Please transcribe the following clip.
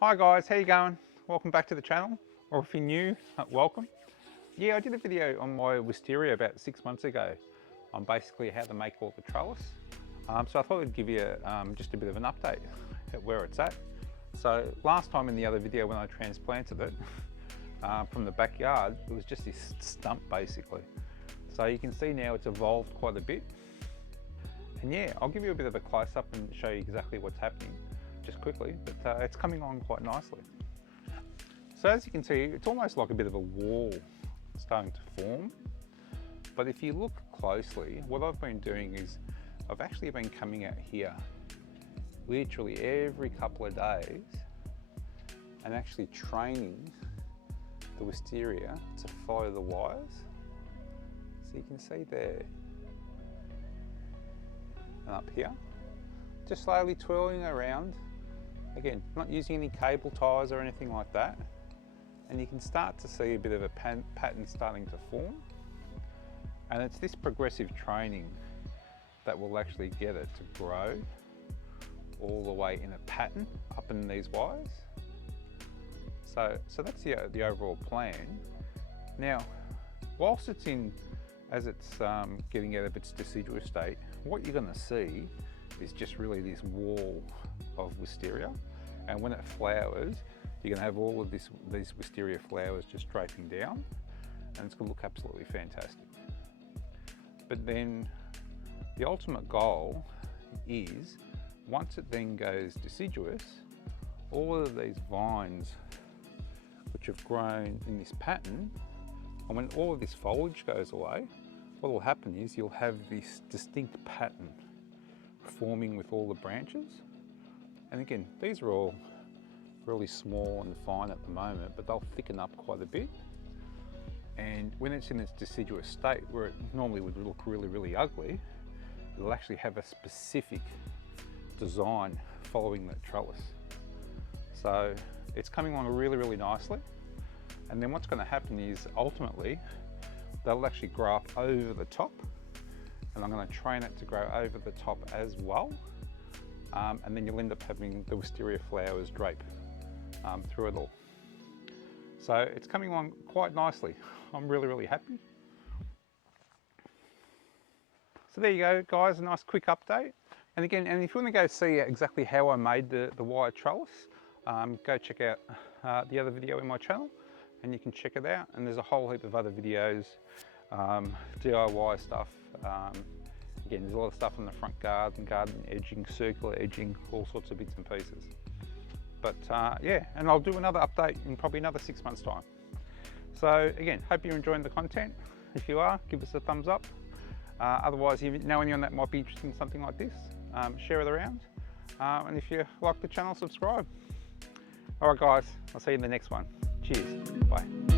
Hi guys, how you going? Welcome back to the channel, or if you're new, welcome. Yeah, I did a video on my Wisteria about 6 months ago on basically how to make all the trellis. So I thought I'd give you just a bit of an update at where it's at. So last time in the other video when I transplanted it from the backyard, it was just this stump basically. So you can see now it's evolved quite a bit. And yeah, I'll give you a bit of a close-up and show you exactly what's happening just quickly, but it's coming on quite nicely. So as you can see, it's almost like a bit of a wall starting to form. But if you look closely, what I've been doing is I've actually been coming out here literally every couple of days and actually training the Wisteria to follow the wires. So you can see there and up here, just slowly twirling around. Again, not using any cable ties or anything like that. And you can start to see a bit of a pattern starting to form. And it's this progressive training that will actually get it to grow all the way in a pattern up in these wires. So that's the overall plan. Now, whilst it's getting out of its deciduous state, what you're going to see is just really this wall of wisteria, and when it flowers, you're going to have all of these wisteria flowers just draping down, and it's going to look absolutely fantastic. But then the ultimate goal is, once it then goes deciduous, all of these vines which have grown in this pattern, and when all of this foliage goes away, what will happen is you'll have this distinct pattern forming with all the branches. And again, these are all really small and fine at the moment, but they'll thicken up quite a bit. And when it's in its deciduous state, where it normally would look really, really ugly, it'll actually have a specific design following that trellis. So it's coming along really, really nicely. And then what's going to happen is ultimately, they'll actually grow up over the top, and I'm going to train it to grow over the top as well. And then you'll end up having the wisteria flowers drape through it all. So it's coming along quite nicely. I'm really, really happy. So there you go, guys, a nice quick update. And again, if you want to go see exactly how I made the wire trellis, go check out the other video in my channel, and you can check it out. And there's a whole heap of other videos, DIY stuff. Again, there's a lot of stuff on the front garden edging, circular edging, all sorts of bits and pieces. But yeah, and I'll do another update in probably another 6 months' time. So again, hope you're enjoying the content. If you are, give us a thumbs up. Otherwise, if you know anyone that might be interested in something like this, share it around. And if you like the channel, subscribe. All right, guys, I'll see you in the next one. Cheers, bye.